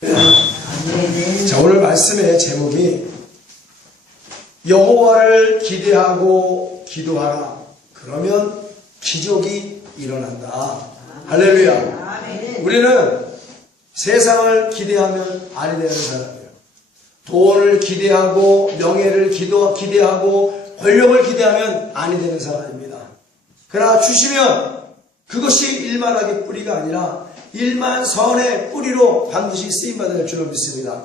자, 오늘 말씀의 제목이 여호와를 기대하고 기도하라. 그러면 기적이 일어난다. 할렐루야. 우리는 세상을 기대하면 아니 되는 사람이에요. 돈을 기대하고 명예를 기대하고 권력을 기대하면 아니 되는 사람입니다. 그러나 주시면 그것이 일만하게 뿌리가 아니라 일만 선의 뿌리로 반드시 쓰임받아야 할 줄로 믿습니다.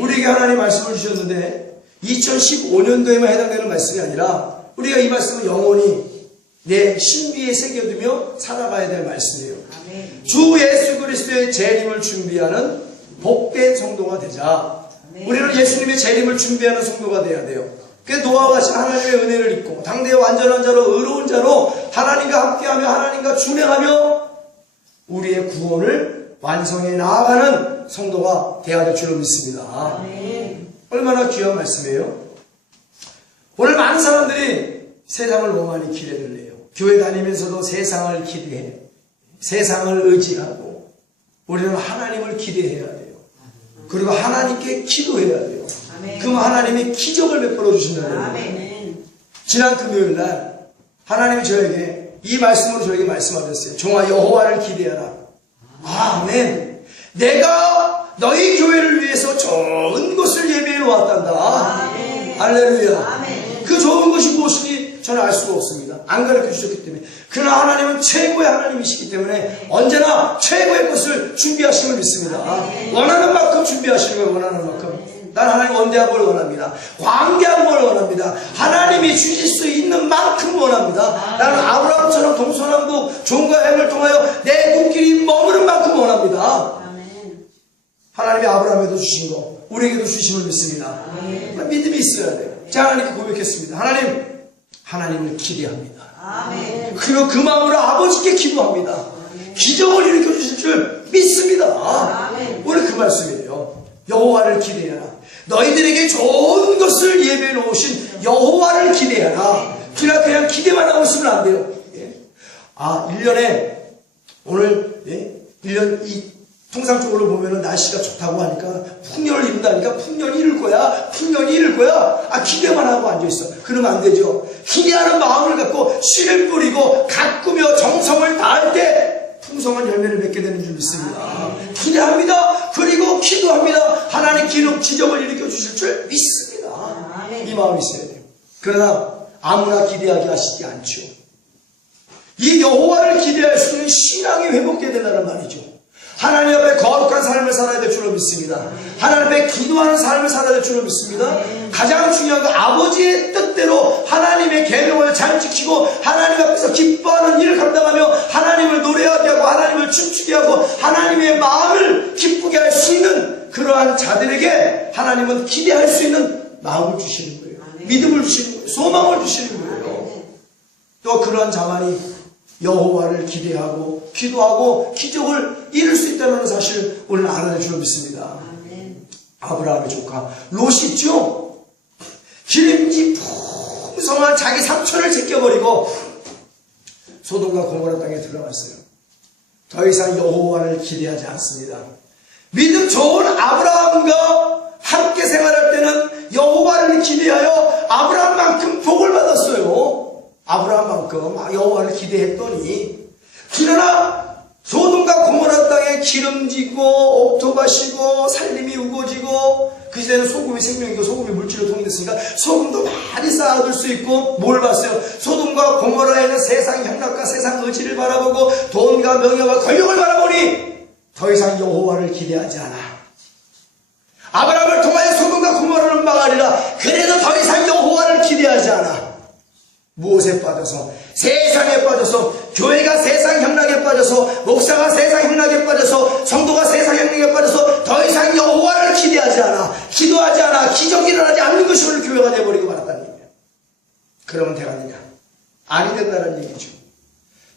우리에게 하나님 말씀을 주셨는데 2015년도에만 해당되는 말씀이 아니라 우리가 이 말씀을 영원히 내 신비에 새겨두며 살아가야 될 말씀이에요. 주 예수 그리스도의 재림을 준비하는 복된 성도가 되자. 우리는 예수님의 재림을 준비하는 성도가 돼야 돼요. 그 노아와 같이 하나님의 은혜를 입고 당대의 완전한 자로 의로운 자로 하나님과 함께하며 하나님과 준행하며 우리의 구원을 완성해 나아가는 성도가 되어야 될 줄로 믿습니다. 얼마나 귀한 말씀이에요. 오늘 많은 사람들이 세상을 너무 많이 기대를 해요. 교회 다니면서도 세상을 기대해, 세상을 의지하고 우리는 하나님을 기대해야 돼요. 그리고 하나님께 기도해야 돼요. 그럼 하나님이 기적을 베풀어 주신다는. 지난 금요일날 하나님이 저에게 이 말씀으로 저에게 말씀하셨어요. 종아, 여호와를 기대하라. 아멘. 내가 너희 교회를 위해서 좋은 것을 예배해 놓았단다. 할렐루야. 그 좋은 것이 무엇인지 저는 알 수가 없습니다. 안 가르쳐 주셨기 때문에. 그러나 하나님은 최고의 하나님이시기 때문에 언제나 최고의 것을 준비하심을 믿습니다. 원하는 만큼 준비하시는 거예요. 원하는 만큼. 난 하나님 원대한 걸 원합니다. 광대한 걸 원합니다. 하나님이 주실 수 있는 만큼 원합니다. 나는 아브라함처럼 동서남북 종과 햄을 통하여 내 눈길이 머무는 만큼 원합니다. 하나님이 아브라함에도 주신 거 우리에게도 주심을 믿습니다. 믿음이 있어야 돼요. 제가 하나님께 고백했습니다. 하나님을 기대합니다. 그리고 그 마음으로 아버지께 기도합니다. 기적을 일으켜 주실 줄 믿습니다. 오늘 그 말씀이에요. 여호와를 기대하라. 너희들에게 좋은 것을 예배해 놓으신 여호와를 기대하라. 그냥 기대만 하고 있으면 안 돼요. 1년에 오늘 1년 통상적으로 보면은 날씨가 좋다고 하니까 풍년을 입는다니까 풍년이 이를 거야. 기대만 하고 앉아있어. 그러면 안 되죠. 기대하는 마음을 갖고 씨를 뿌리고 가꾸며 정성을 다할 때 풍성한 열매를 맺게 되는 줄 믿습니다. 기대합니다. 그리고 기도합니다. 하나님 기적을 일으켜 주실 줄 믿습니다. 이 마음이 있어야 돼요. 그러나 아무나 기대하게 하시지 않죠. 이 여호와를 기대할 수 있는 신앙이 회복돼야 된다는 말이죠. 하나님 앞에 거룩한 삶을 살아야 될 줄로 믿습니다. 하나님 앞에 기도하는 삶을 살아야 될 줄로 믿습니다. 가장 중요한 건 아버지의 뜻대로 하나님의 계명을 잘 지키고 하나님 앞에서 기뻐하는 일을 감당하며 하나님을 노래하게 하고 하나님을 춤추게 하고 하나님의 마음을 기쁘게 할 수 있는 그러한 자들에게 하나님은 기대할 수 있는 마음을 주시는 거예요. 믿음을 주시는 거예요. 소망을 주시는 거예요. 또 그러한 자만이 여호와를 기대하고 기도하고 기적을 이룰 수 있다는 사실을 오늘 알아낼 줄로 믿습니다. 아브라함의 조카 롯이 있죠. 기름지 풍성한 자기 삼촌을 제껴버리고 소돔과 고모라 땅에 들어갔어요. 더 이상 여호와를 기대하지 않습니다. 믿음 좋은 아브라함과 함께 생활할 때는 여호와를 기대하여 아브라함만큼 복을 받았어요. 아브라함만큼 여호와를 기대했더니, 그러나 소돔과 고모라 땅에 기름지고 옥토밭이고 살림이 우거지고, 그 시대는 소금이 생명이고 소금이 물질로 통일됐으니까 소금도 많이 쌓아둘 수 있고, 뭘 봤어요? 소돔과 고모라에는 세상 향락과 세상 의지를 바라보고 돈과 명예와 권력을 바라보니 더 이상 여호와를 기대하지 않아. 아브라함을 통하여 소돔과 고모라는 망하리라. 그래도 더 이상 여호와를 기대하지 않아. 무엇에 빠져서? 세상에 빠져서, 교회가 세상 향락에 빠져서, 목사가 세상 향락에 빠져서, 성도가 세상 향락에 빠져서 더 이상 여호와를 기대하지 않아, 기도하지 않아, 기적이 일어나지 않는 것이 오늘 교회가 되어버리고 말았다는 얘기예요. 그러면 되겠느냐? 아니 된다는 얘기죠.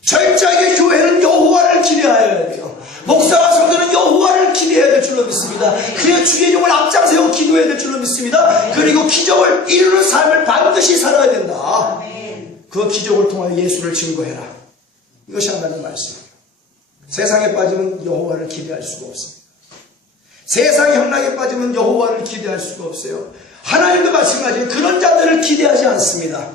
철저하게 교회는 여호와를 기대하여야 돼요. 목사와 성도는 여호와를 기대해야 될 줄로 믿습니다. 그래야 주의 종을 앞장세우고 기도해야 될 줄로 믿습니다. 그리고 기적을 이루는 삶을 반드시 살아야 된다. 그 기적을 통하여 예수를 증거해라. 이것이 하나님의 말씀이에요. 세상에 빠지면 여호와를 기대할 수가 없습니다. 세상의 향락에 빠지면 여호와를 기대할 수가 없어요. 하나님도 마찬가지예요. 그런 자들을 기대하지 않습니다.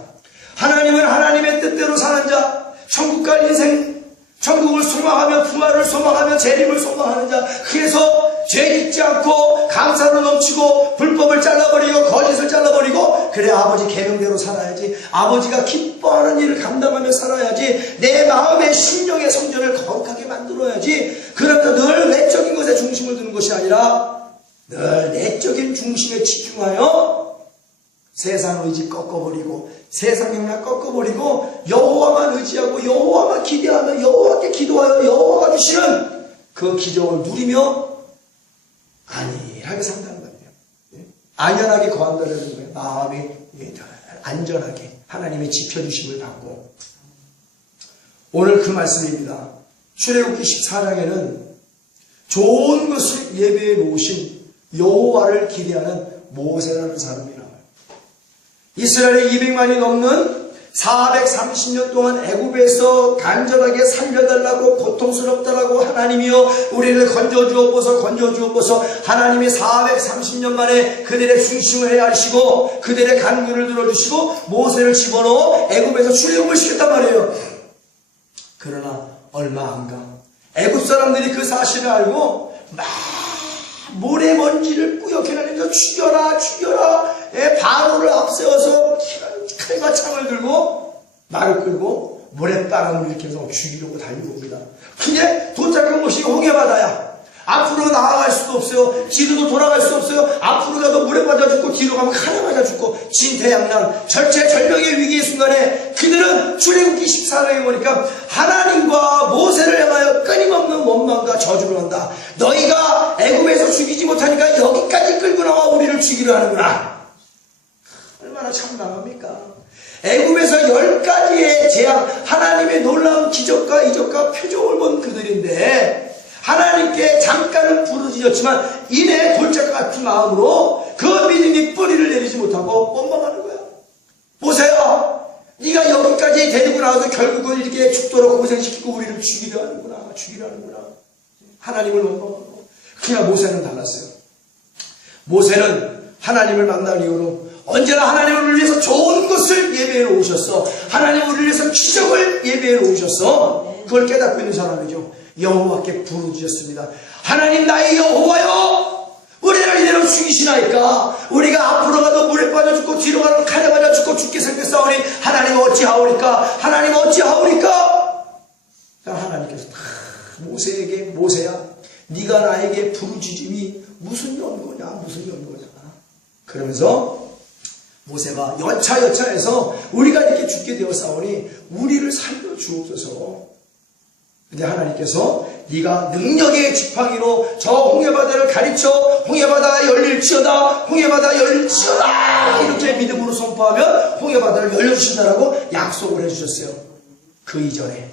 하나님은 하나님의 뜻대로 사는 자, 천국 갈 인생, 천국을 소망하며 부활을 소망하며 재림을 소망하는 자, 그래서 죄 짓지 않고 감사로 넘치고 불법을 잘라버리고 거짓을 잘라버리고, 그래 아버지 계명대로 살아야지, 아버지가 기뻐하는 일을 감당하며 살아야지, 내 마음의 심령의 성전을 거룩하게 만들어야지, 그러면서 늘 외적인 것에 중심을 두는 것이 아니라 늘 내적인 중심에 집중하여 세상 의지 꺾어버리고 세상 영락 꺾어버리고 여호와만 의지하고 여호와만 기대하며 여호와께 기도하여 여호와가 주시는 그 기적을 누리며 안일하게 산다는 거예요. 안연하게 거한다는 거예요. 마음이 안전하게 하나님의 지켜주심을 받고. 오늘 그 말씀입니다. 출애굽기 14장에는 좋은 것을 예배해 놓으신 여호와를 기대하는 모세라는 사람이 나와요. 이스라엘의 200만이 넘는 430년 동안 애굽에서 간절하게 살려달라고 고통스럽다라고 하나님이여 우리를 건져주옵소서 하나님이 430년 만에 그들의 중심을 헤아리시고 그들의 간구를 들어주시고 모세를 집어넣어 애굽에서 출애굽을 시켰단 말이에요. 그러나 얼마 안 가 애굽 사람들이 그 사실을 알고 막 모래먼지를 뿌옇게내면서 죽여라 바로를 앞세워서 칼과 창을 들고 말을 끌고 모래바람을 일으켜서 죽이려고 달려옵니다. 근데 도착한 곳이 홍해바다야. 앞으로 나아갈 수도 없어요. 뒤로도 돌아갈 수 없어요. 앞으로 가도 물에 빠져 죽고 뒤로 가면 칼에 맞아 죽고 진퇴양난 절체절명의 위기의 순간에 그들은 출애굽기 14장에 보니까 하나님과 모세를 향하여 끊임없는 원망과 저주를 한다. 너희가 애굽에서 죽이지 못하니까 여기까지 끌고 나와 우리를 죽이려 하는구나. 얼마나 참담합니까? 애굽에서 10가지의 재앙, 하나님의 놀라운 기적과 이적과 표적을 본 그들인데 하나님께 잠깐은 부르짖었지만 이내 돌짝과 같은 마음으로 그 믿음이 뿌리를 내리지 못하고 원망하는 거야. 보세요. 네가 여기까지 데리고 나와서 결국은 이렇게 죽도록 고생시키고 우리를 죽이려 하는구나. 하나님을 원망하고. 그러나 모세는 달랐어요. 모세는 하나님을 만난 이후로 언제나 하나님을 우리를 위해서 좋은 것을 예배해 놓으셨어. 하나님을 우리를 위해서 기적을 예배해 놓으셨어. 그걸 깨닫고 있는 사람이죠. 여호와께 부르짖었습니다. 하나님 나의 여호와여 우리를 이대로 죽이시나이까. 우리가 앞으로 가도 물에 빠져 죽고 뒤로 가도 칼에 맞아 죽고 죽게 생겼사오니 하나님 어찌하오리까. 하나님께서 모세에게 모세야 네가 나에게 부르짖음이 무슨 연고냐. 그러면서 모세가 여차여차해서 우리가 이렇게 죽게 되었사오니 우리를 살려 주옵소서. 근데 하나님께서 네가 능력의 지팡이로 저 홍해바다를 가르쳐 홍해바다가 열릴지어다 이렇게 믿음으로 선포하면 홍해바다를 열려주신다라고 약속을 해주셨어요. 그 이전에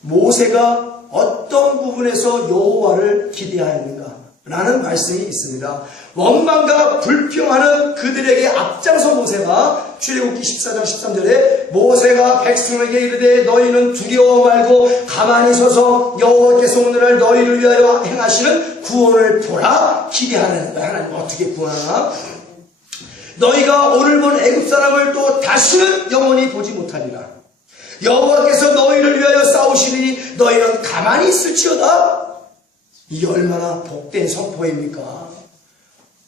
모세가 어떤 부분에서 여호와를 기대하였는가 라는 말씀이 있습니다. 원망과 불평하는 그들에게 앞장서 모세가 출애굽기 14장 13절에 모세가 백성에게 이르되 너희는 두려워 말고 가만히 서서 여호와께서 오늘날 너희를 위하여 행하시는 구원을 보라. 기대하는 거야. 하나님 어떻게 구하나. 너희가 오늘 본 애굽 사람을 또 다시는 영원히 보지 못하리라. 여호와께서 너희를 위하여 싸우시리니 너희는 가만히 있을지어다. 이게 얼마나 복된 선포입니까?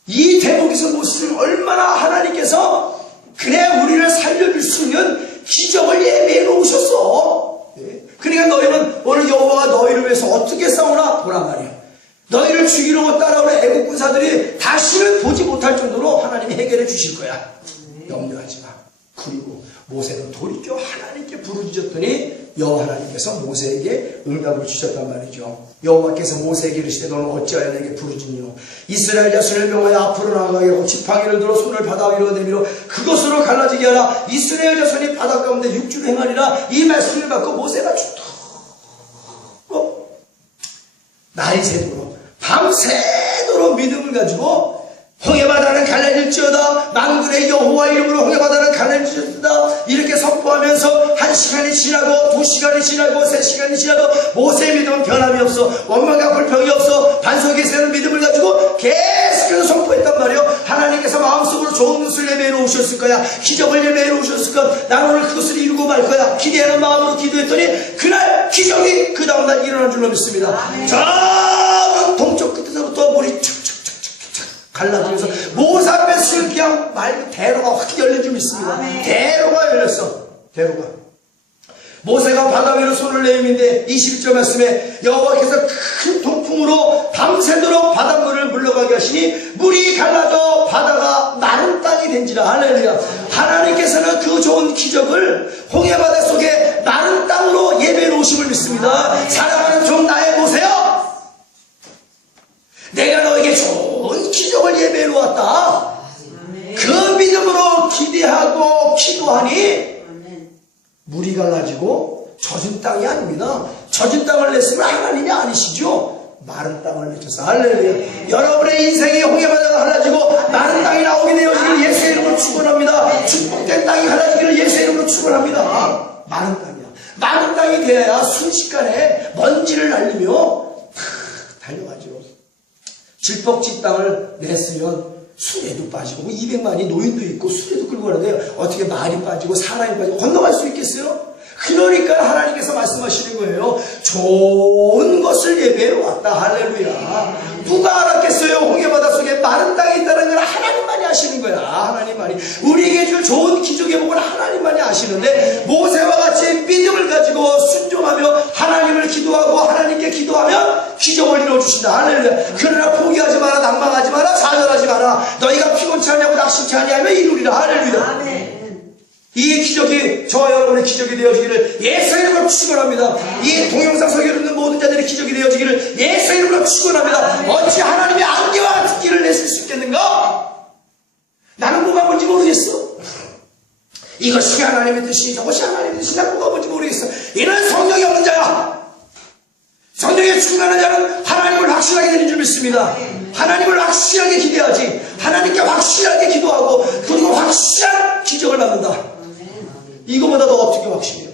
이 대목에서 모습은 얼마나 하나님께서 그래 우리를 살려줄 수 있는 기적을 예배해 놓으셨어. 그러니까 너희는 오늘 여호와가 너희를 위해서 어떻게 싸우나 보라 말이야. 너희를 죽이려고 따라오는 애국 군사들이 다시는 보지 못할 정도로 하나님이 해결해 주실 거야. 염려하지 마. 그리고 모세는 돌이켜 하나님께 부르짖었더니 여호와 하나님께서 모세에게 응답을 주셨단 말이죠. 여호와께서 모세에게 이르시되 너는 어찌하여 내게 부르짖니요. 이스라엘 자손을 명하여 앞으로 나아가게 하고 지팡이를 들어 손을 바다 위로 내밀어 그것으로 갈라지게 하라. 이스라엘 자손이 바다 가운데 육지로 행하리라. 이 말씀을 받고 모세가 죽도록 날이 새도록 밤새도록 믿음을 가지고 홍해바다는 갈라질지어다. 만군의 여호와 이름으로 홍해바다는 갈라질지어다. 이렇게 선포하면서 1시간이 지나고 2시간이 지나고 3시간이 지나도 모세의 믿음은 변함이 없어. 원망과 불평이 없어. 반석 안석에서는 믿음을 가지고 계속해서 선포했단 말이에요. 하나님께서 마음속으로 좋은 것을 예배해 놓으셨을 거야. 기적을 예배해 놓으셨을 거야. 나는 오늘 그것을 이루고 말 거야. 기대하는 마음으로 기도했더니 그날 기적이 그 다음날 일어난 줄로 믿습니다. 저 동쪽 끝에서부터 물이 착착착착착 갈라지면서 모세 앞에 술 그냥 말 대로가 확 열린 줄 믿습니다. 대로가 열렸어. 대로가. 모세가 바다 위로 손을 내밀는데 21절 말씀에 여호와께서 큰 동풍으로 밤새도록 바닷물을 물러가게 하시니 물이 갈라져 바다가 마른 땅이 된지라. 할렐루야. 하나님께서는 그 좋은 기적을 홍해바다 속에 마른 땅으로 예배해 놓으심을 믿습니다. 사랑하는 종 나의 모세여, 내가 너에게 좋은 기적을 예배해 놓았다. 그 믿음으로 기대하고 기도하니 물이 갈라지고 젖은 땅이 아닙니다. 젖은 땅을 냈으면 하나님이 아니시죠. 마른 땅을 내셔서. 할렐루야. 여러분의 인생이 홍해바다가 갈라지고 마른 땅이 나오게 되어지기를 예수의 이름으로 축원합니다. 축복된 땅이 갈라지기를 예수의 이름으로 축원합니다. 마른 땅이야. 마른 땅이 되어야 순식간에 먼지를 날리며 달려가죠. 질퍽지 땅을 냈으면 수레도 빠지고 200만이 노인도 있고 수레도 끌고 가는데 어떻게 말이 빠지고 사람이 빠지고 건너갈 수 있겠어요? 그러니까 하나님께서 말씀하시는 거예요. 좋은 것을 예배해 왔다. 할렐루야. 누가 알았겠어요? 홍해바다 속에 마른 땅이 있다는 걸 하나님만이 아시는 거야. 하나님만이. 우리에게 줄 좋은 기적의 복을 하나님만이 아시는데 모세와 같이 믿음을 가지고 순종하며 하나님을 기도하고 하나님께 기도하면 기적을 이루어주신다. 할렐루야. 그러나 포기하지 마라. 낭망하지 마라. 좌절하지 마라. 너희가 피곤치 않냐고 낙심치 않냐면 이루리라. 할렐루야. 아멘. 이 기적이 저와 여러분의 기적이 되어지기를 예수의 이름으로 축원합니다. 이 동영상 설교를 듣는 모든 자들의 기적이 되어지기를 예수의 이름으로 축원합니다. 어찌 하나님의 안개와 특기를 내실 수 있겠는가? 나는 뭐가 뭔지 모르겠어. 이것이 하나님의 뜻이 저것이 하나님의 뜻이 난 뭐가 뭔지 모르겠어. 이는 성령이 없는 자야. 성령에 충만한 자는 하나님을 확실하게 되는 줄 믿습니다. 하나님을 확실하게 기대하지. 하나님께 확실하게 기도하고 그리고 확실한 기적을 받는다. 이거보다 더 어떻게 확실해요?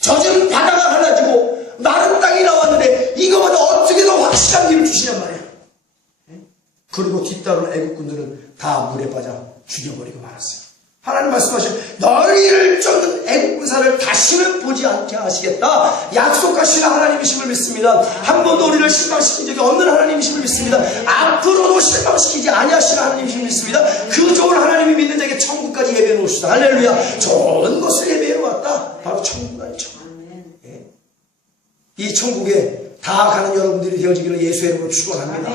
젖은 바다가 갈라지고 마른 땅이 나왔는데 이거보다 어떻게 더 확실한 길을 주시냔 말이에요. 그리고 뒤따르는 애국군들은 다 물에 빠져 죽여버리고 말았어요. 하나님 말씀하신 너희를 쫓는 애국군사를 다시는 보지 않게 하시겠다. 약속하시는 하나님이심을 믿습니다. 한 번도 우리를 실망시킨 적이 없는 하나님이심을 믿습니다. 앞으로도 실망시키지 아니하시는 하나님이심을 믿습니다. 그 좋은 하나님이 믿는 자에게 천국까지 예배해 놓으시다. 할렐루야. 좋은 것을 예배해 놓았다. 바로 천국 아니죠. 예. 이 천국에 다 가는 여러분들이 되어지기를 예수의 이름으로 축원합니다.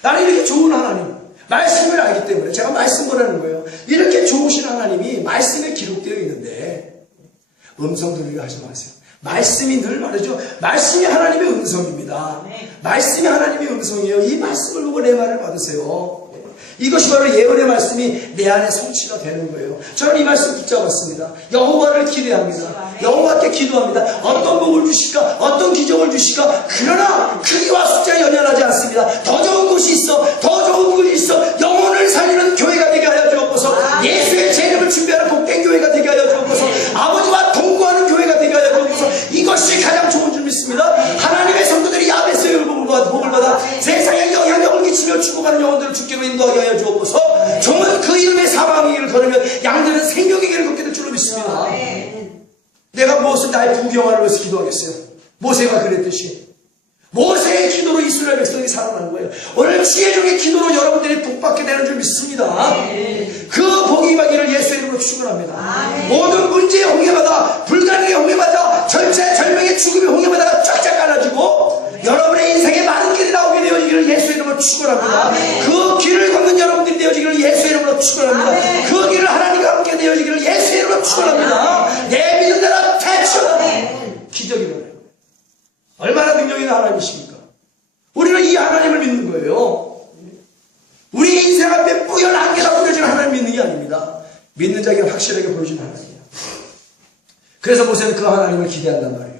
나는 이렇게 좋은 하나님, 말씀을 알기 때문에 제가 말씀 보라는 거예요. 이렇게 좋으신 하나님이 말씀에 기록되어 있는데 음성 들으려 하지 마세요. 말씀이 늘 말이죠. 말씀이 하나님의 음성입니다. 말씀이 하나님의 음성이에요. 이 말씀을 보고 내 말을 받으세요. 이것이 바로 예언의 말씀이 내 안에 성취가 되는 거예요. 저는 이 말씀 붙잡았습니다. 여호와를 기대합니다. 여호와께 기도합니다. 어떤 복을 주실까? 어떤 기적을 주실까? 그러나 크기와 숫자에 연연하지 않습니다. 더 좋은 곳이 있어. 더 좋은 곳이 있어. 영혼을 살리는 교회가 되게 하여 주옵소서. 예수의 제 이름을 준비하는 복된 교회가 되게 하여 주옵소서. 아버지와 동거하는 교회가 되게 하여 주옵소서. 이것이 가장 좋은 줄 믿습니다. 하나님의 성도들이 야베스의 복을 받아 세상에 영향력을 끼치며 죽어가는 영혼들을 주께로 인도하게 하여 주옵소서. 종은 그 이름의 사망의 길을 걸으면 양들은 생명의 길을 걷게 될 줄로 믿습니다. 내가 무엇을 나의 부경화를 위해서 기도하겠어요? 모세가 그랬듯이 모세의 기도로 이스라엘 백성이 살아난 거예요. 오늘 주의 종의 기도로 여러분들이 복받게 되는 줄 믿습니다. 그 복이 임하기를 예수의 이름으로 축원합니다. 모든 문제의 홍해바다, 불가능의 홍해바다, 절체절명의 죽음의 홍해바다가 쫙쫙 갈라지고 여러분의 인생에 많은 길이 나오게 되어지기를 예수의 이름으로 축원합니다. 그 길을 걷는 여러분들이 되어지기를 예수의 이름으로 축원합니다. 그 길을 하나님과 함께 되어지기를 예수의 이름으로 축원합니다. 내 믿는 대로 대충 기적이 일어나요. 얼마나 능력 있는 하나님이십니까? 우리는 이 하나님을 믿는 거예요. 우리 인생 앞에 뿌연 안개가 뿌려지는 하나님 믿는 게 아닙니다. 믿는 자에게 확실하게 보여주는 하나님이에요. 그래서 모세는 그 하나님을 기대한단 말이에요.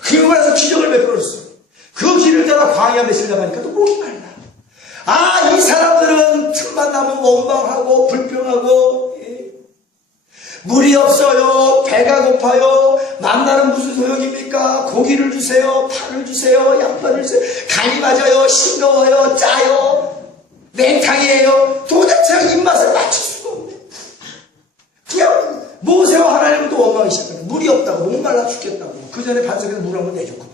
그분에서 기적을 베풀었어요. 그 길을 따라 광야 며칠 나가니까 또 목이 말라. 아, 이 사람들은 틈만 나면 원망하고 불평하고 물이 없어요. 배가 고파요. 만나는 무슨 소용입니까? 고기를 주세요. 파를 주세요. 양파를 주세요. 간이 맞아요. 싱거워요. 짜요. 맹탕이에요. 도대체 입맛을 맞출 수가 없네. 그냥 모세와 하나님은 또 원망이 시작하는 물이 없다고 목말라 죽겠다고 그 전에 반석에서 물 한번 내줬고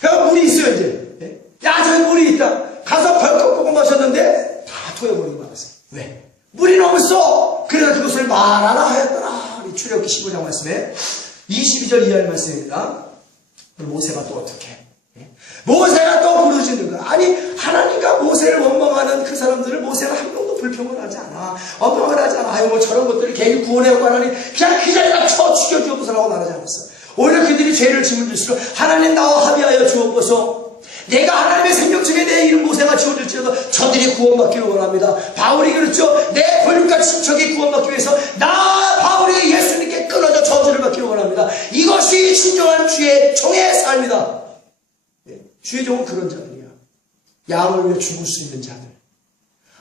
그냥 물이 있어요 이제. 야 저기 물이 있다. 가서 벌컥 보고 마셨는데 다 토해버리고 말았어요. 왜? 물이 너무 써. 그래서 그것을 말하라 하였더라. 우리 출애굽기 15장 말씀에 22절 이하의 말씀입니다. 모세가 또 어떻게 해? 모세가 또 부르짖는 거야. 아니 하나님과 모세를 원망하는 그 사람들을 모세가 한 명도 불평을 하지 않아. 원망을 하지 않아. 아유 뭐 저런 것들을 괜히 구원해오고 하나님 그냥 그 자리가 쳐 죽여주옵소서라고 말하지 않았어. 오히려 그들이 죄를 짐을 질수록 하나님 나와 합의하여 주옵소서. 내가 하나님의 생명책에 내 이름 모세가 지워질지라도 저들이 구원받기를 원합니다. 바울이 그렇죠. 내 권력과 친척이 구원받기 위해서 나 바울이 예수님께 끊어져 저주를 받기를 원합니다. 이것이 진정한 주의 종의 삶이다. 주의 종은 그런 자들이야. 양을 위해 죽을 수 있는 자들.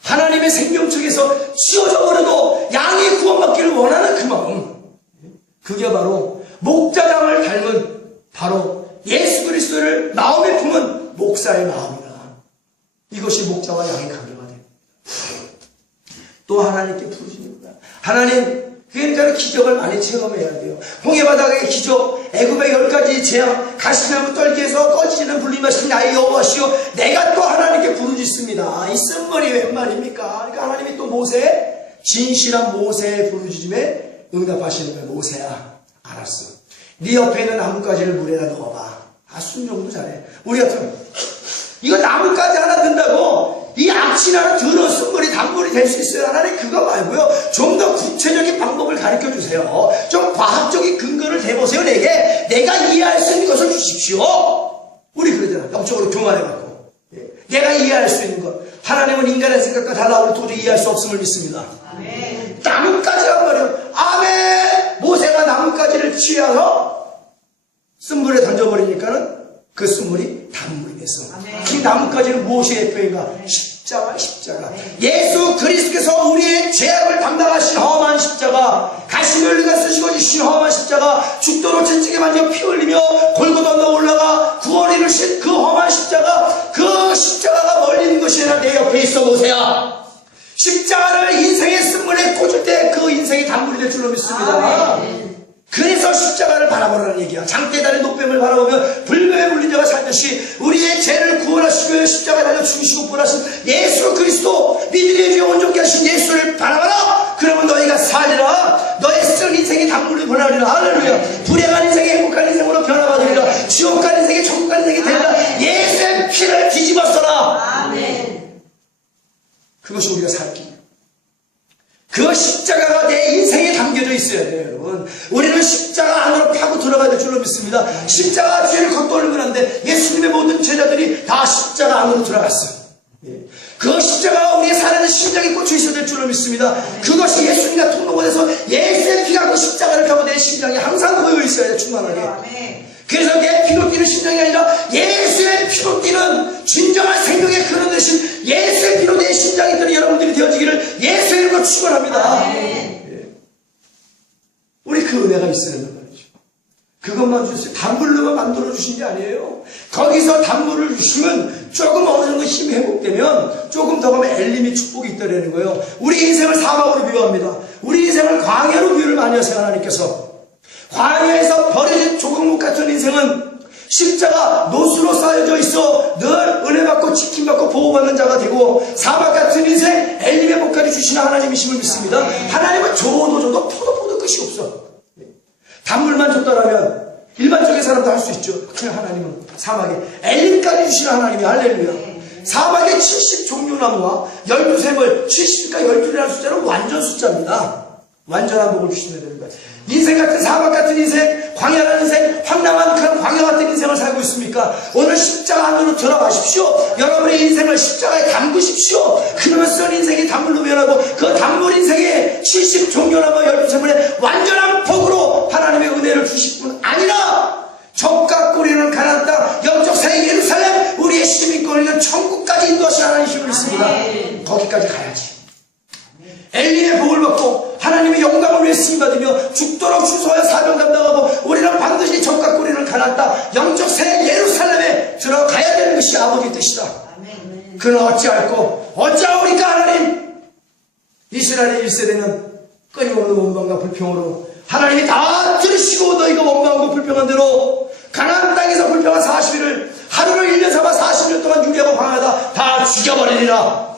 하나님의 생명책에서 지워져 버려도 양이 구원받기를 원하는 그 마음. 그게 바로 목자장을 닮은 바로 예수 그리스도를 마음에 품은 목사의 마음이다. 이것이 목자와 양의 관계가 됩니다. 또 하나님께 부르시는 거야. 하나님, 그러니까 기적을 많이 체험해야 돼요. 홍해바다의 기적, 애굽의 10가지 재앙, 가시나무 떨기에서 꺼지지는 불림하신 나의 여호와시오. 내가 또 하나님께 부르짖습니다. 이 쓴머리 웬 말입니까? 그러니까 하나님이 또 모세, 진실한 모세의 부르짖음에 응답하시는 거예요. 모세야, 알았어. 네 옆에 있는 나뭇가지를 물에다 넣어봐. 순종도 잘해. 우리 같으면 이거 나뭇가지 하나 든다고 이 악취 하나 들어 쓴물이 단물이 될 수 있어요. 하나님 그거 말고요. 좀 더 구체적인 방법을 가르쳐 주세요. 좀 과학적인 근거를 대보세요. 내가 이해할 수 있는 것을 주십시오. 우리 그러잖아. 영적으로 교만해갖고 내가 이해할 수 있는 것. 하나님은 인간의 생각과 달라 우리 도저히 이해할 수 없음을 믿습니다. 아멘. 나뭇가지란 말이에요. 아멘. 모세가 나뭇가지를 취해서 쓴물에 던져버리니까는 그 쓴물이 단물이 됐어. 이 나뭇가지는 무엇의 대표인가? 십자가. 예수 그리스도께서 우리의 죄악을 담당하신 험한 십자가, 가시 열리가 쓰시고 주신 험한 십자가, 죽도록 채찍에 만져 피 흘리며 골고다 언덕 올라가 구원을 이루신 그 험한 십자가, 그 십자가가 멀리 있는 것이 아니라 내 옆에 있어 보세요. 십자가를 인생의 쓴물에 꽂을 때 그 인생이 단물이 될 줄로 믿습니다. 그래서 십자가를 바라보라는 얘기야. 장대단의 노뱀을 바라보며 불뱀에 물린 자가 살듯이 우리의 죄를 구원하시기 위해 십자가에 달려 죽으시고 부활하신 예수 그리스도, 믿음의 주여 온전케 하신 예수를 바라봐라. 그러면 너희가 살리라. 너의 쓴 인생이 단물을 변하리라. 할렐루야. 불행한 인생이 행복한 인생으로 변화받으리라. 지옥 간 인생이 천국 간 인생이 되리라. 예수의 피를 뒤집어 써라. 아멘. 그것이 우리가 살 길. 그 십자가가 내 인생에 담겨져 있어야 돼요, 여러분. 우리는 십자가 안으로 파고 들어가야 될 줄로 믿습니다. 십자가 죄를 겉돌면 안 돼. 예수님의 모든 제자들이 다 십자가 안으로 들어갔어요. 그 십자가가 우리의 살아있는 심장에 꽂혀 있어야 될 줄로 믿습니다. 그것이 예수님과 통로원에서 예수의 피가 그 십자가를 타고 내 심장에 항상 고여 있어야 돼, 충만하게. 그래서 내 피로 뛰는 심장이 아니라 예수의 피로 뛰는 진정한 생명의 근원 되신 예수의 피로 내 심장이 뛰는 여러분들이 되어지기를 예수의 이름으로 축원합니다. 우리 그 은혜가 있어야 된단 말이죠. 그것만 주세요. 단물로만 만들어 주신 게 아니에요. 거기서 단물을 주시면 조금 어느 정도 힘이 회복되면 조금 더 가면 엘림이 축복이 있다라는 거예요. 우리 인생을 사막으로 비유합니다. 우리 인생을 광야로 비유를 많이 하세요. 하나님께서 광야에서 버려진 조각목 같은 인생은 십자가 노수로 쌓여져 있어 늘 은혜받고 지킴받고 보호받는 자가 되고, 사막 같은 인생 엘림의 복까지 주시는 하나님이심을 믿습니다. 하나님은 줘도 포도 끝이 없어. 단물만 줬다라면 일반적인 사람도 할 수 있죠. 그냥 하나님은 사막에 엘림까지 주시는 하나님이 할렐루야. 사막에 70종류 나무와 12샘을 70과 12라는 숫자는 완전 숫자입니다. 완전한 복을 주시면 됩니다. 인생 같은 사막 같은 인생, 광야라는 인생, 황량한 그런 광야 같은 인생을 살고 있습니까? 오늘 십자가 안으로 들어가십시오. 여러분의 인생을 십자가에 담그십시오. 그러면 쓴 인생이 단물로 변하고 그 단물 인생에 70종려나무 12샘을 완전한 복으로 하나님의 은혜를 주실 뿐 아니라 적과 꿀이는 가나안 땅, 영적 사회 예루살렘, 우리의 시민권이는 천국까지 인도하시는 하나님이심을 믿습니다. 거기까지 가야지. 엘리의 복을 받고 하나님 하나님의 영광을 위해 쓰임받으며 죽도록 주소하여 사명 감당하고 우리는 반드시 적과 꼬리를 가난 땅 영적 새 예루살렘에 들어가야 되는 것이 아버지의 뜻이다. 그는 어찌하오리까 하나님. 이스라엘의 1세대는 끊임없는 원망과 불평으로 하나님이 다 들으시고 너희가 원망하고 불평한 대로 가나안 땅에서 불평한 40일을 하루를 1년 삼아 40년 동안 유리하고 방황하다 다 죽여버리리라.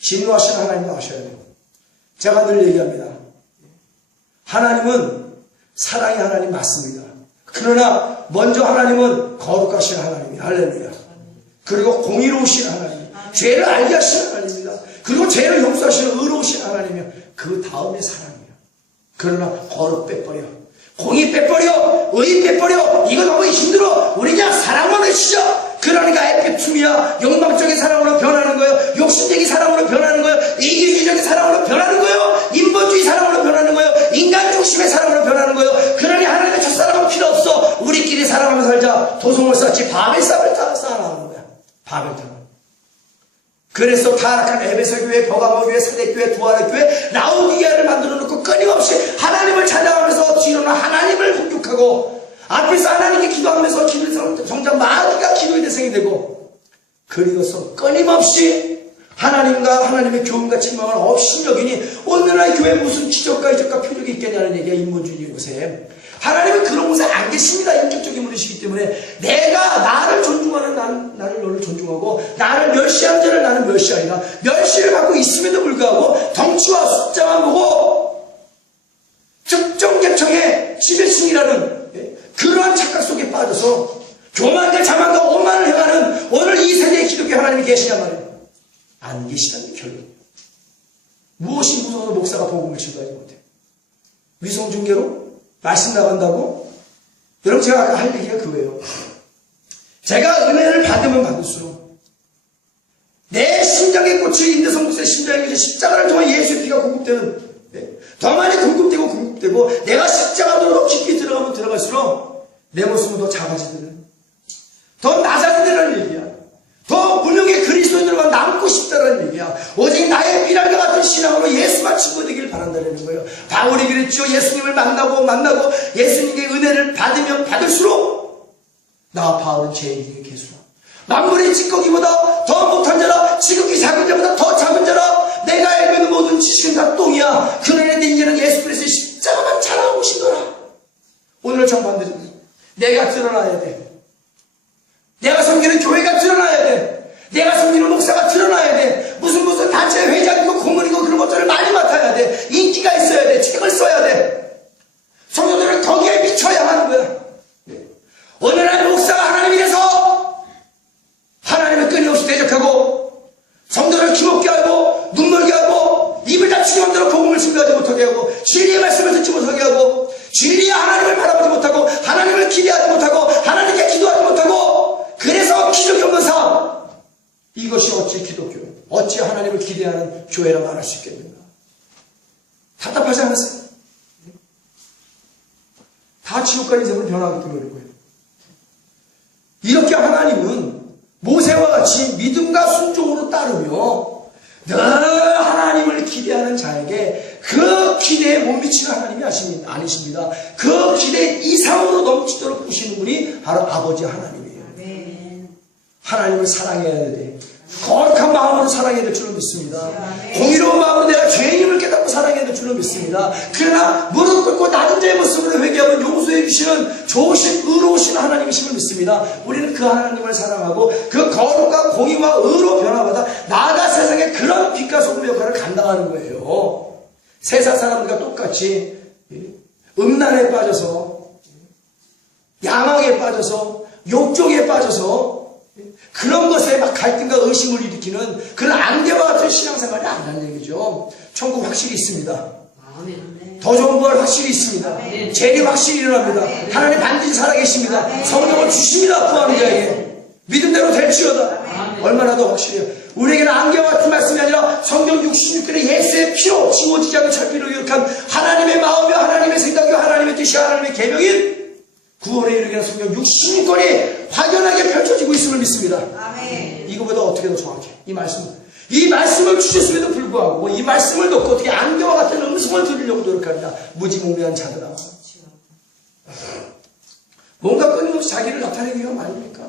진노하신 하나님도 아셔야 돼요. 제가 늘 얘기합니다. 하나님은 사랑의 하나님 맞습니다. 그러나 먼저 하나님은 거룩하신 하나님이에요. 할렐루야. 그리고 공의로우신 하나님, 죄를 알게 하시는 하나님입니다. 그리고 죄를 용서하시는 의로우신 하나님이며 그 다음에 사랑이에요. 그러나 거룩 빼버려, 공의 빼버려, 의 빼버려, 이거 너무 힘들어, 우리 그냥 사랑만 해주죠. 그러니까 에피툼이야, 욕망적인 사랑으로 변하는 거예요. 욕심적인 사랑으로 변하는 거예요. 이기주의적인 사랑으로 변하는 거예요. 인본주의 사랑으로 변하는 거예요. 인간 중심의 사랑으로 변하는 거예요. 그러니 하나님의 첫사랑은 필요 없어. 우리끼리 사랑하면서 살자. 도성을 쌓지 바벨탑을 쌓아나가는 거야. 바벨탑을. 그래서 타락한 에베소 교회, 버가모 교회, 사대 교회, 두아라 교회, 라오디게아를 만들어 놓고 끊임없이 하나님을 찬양하면서 뒤로는 하나님을 공격하고 앞에서 하나님께 기도하면서 기도 정작 마귀가 기도의 대상이 되고, 그리고서 끊임없이 하나님과 하나님의 교훈과 책망을 없이 여기니 오늘날 교회에 무슨 기적과 이적과 표적이 있겠냐는 얘기가 인본주의 곳에. 하나님은 그런 곳에 안 계십니다. 인격적인 분이시기 때문에 내가 나를 존중하는 나를 너를 존중하고 나를 멸시하는 자를 나는 멸시하리라. 멸시를 받고 있음에도 불구하고 덩치와 숫자만 보고 특정 계층의 지배층이라는 그러한 착각 속에 빠져서 교만과 자만과 오만을 행하는 오늘 이 세대의 기독교 하나님이 계시냔 말이에요. 안 계시다는 결론. 무엇이 무서워서 목사가 복음을 증거하지 못해? 위성중계로? 말씀 나간다고? 여러분, 제가 아까 할 얘기가 그거예요. 제가 은혜를 받으면 받을수록 내 심장의 꽃이 인대성 목사의 심장에 이제 십자가를 통해 예수의 피가 공급되는, 더 많이 공급되고 내가 십자가로 깊이 들어가면 들어갈수록 내 모습은 더 작아지더라는, 더 낮아지더라는 얘기야. 더 무명의 그리스도인으로만 남고 싶다라는 얘기야. 오직 나의 미랄과 같은 신앙으로 예수만 증거되기를 바란다는 거예요. 바울이 그랬죠. 예수님을 만나고 예수님의 은혜를 받으면 받을수록 나 바울은 제2의 개수라. 만물의 찌꺼기보다 더 못한 자라, 지극히 작은 자보다 더 작은 자라. 내가 알고 있는 모든 지식은 다 똥이야. 그러니 이제는 예수 그리스도의 십자가만 자랑하고 싶더라. 오늘은 정반대입니다. 내가 드러나야 돼. 내가 섬기는 교회가 드러나야 돼. 내가 섬기는 목사가 드러나야 돼. 무슨 단체 회장이고 고문이고 그런 것들을 많이 맡아야 돼. 인기가 있어야 돼. 책을 써야 돼. 성도들은 거기에 미쳐야 하는 거야. 어느 날 목사가 하나님이 돼서 하나님을 끊임없이 대적하고 성도를 기먹게 하고 눈물게 하고 입을 닫히게 만들어 복음을 증거하지 못하게 하고 진리의 말씀을 듣지 못하게 하고 진리의 하나님을 바라보지 못하고 하나님을 기대하지 못하고 하나님께 기도하지 못하고, 그래서 기적이 없는 삶. 이것이 어찌 기독교, 어찌 하나님을 기대하는 교회라 말할 수 있겠는가? 답답하지 않으세요? 다 지옥과 인생으로 변하기 때문에 그런 거예요. 이렇게 하나님은 모세와 같이 믿음과 순종으로 따르며 늘 하나님을 기대하는 자에게 그 기대에 못 미치는 하나님이 아니십니다. 그 기대 이상으로 넘치도록 보시는 분이 바로 아버지 하나님이에요. 하나님을 사랑해야 돼. 거룩한 마음으로 사랑해야 될 줄로 믿습니다. 공의로운 마음으로 내가 죄인임을 깨닫고 사랑해야 될 줄로 믿습니다. 그러나 무릎 꿇고 낮은 자의 모습으로 회개하면 용서해 주시는 좋으신 의로우신 하나님이심을 믿습니다. 우리는 그 하나님을 사랑하고 그 거룩과 공의와 의로 변화받아 나아가 세상에 그런 빛과 소금 역할을 감당하는 거예요. 세상 사람들과 똑같이 음란에 빠져서, 야망에 빠져서, 욕종에 빠져서 그런 것에 막 갈등과 의심을 일으키는 그런 안개와 같은 신앙생활이 아니라는 얘기죠. 천국 확실히 있습니다. 더 좋은 부활 확실히 있습니다. 재림 확실히 일어납니다. 하나님 반드시 살아계십니다. 성령을 주십니다. 구하는 자에게 믿음대로 될지어다. 얼마나 더 확실해요. 우리에게는 안개와 같은 말씀이 아니라 성경 66편의 예수의 피로 지워지지 않는 철피로 기록한 하나님의 마음이요 하나님의 생각이요 하나님의 뜻이 하나님의 계명인 구원에 이르게 하는 성경 66권이 확연하게 펼쳐지고 있음을 믿습니다. 아멘. 이거보다 어떻게 더 정확해? 이 말씀은 이 말씀을 주셨음에도 불구하고 이 말씀을 듣고 어떻게 안개와 같은 음성을 들으려고 노력합니다. 무지몽매한 자들아. 뭔가 끊임없이 자기를 나타내기 위함 아닙니까?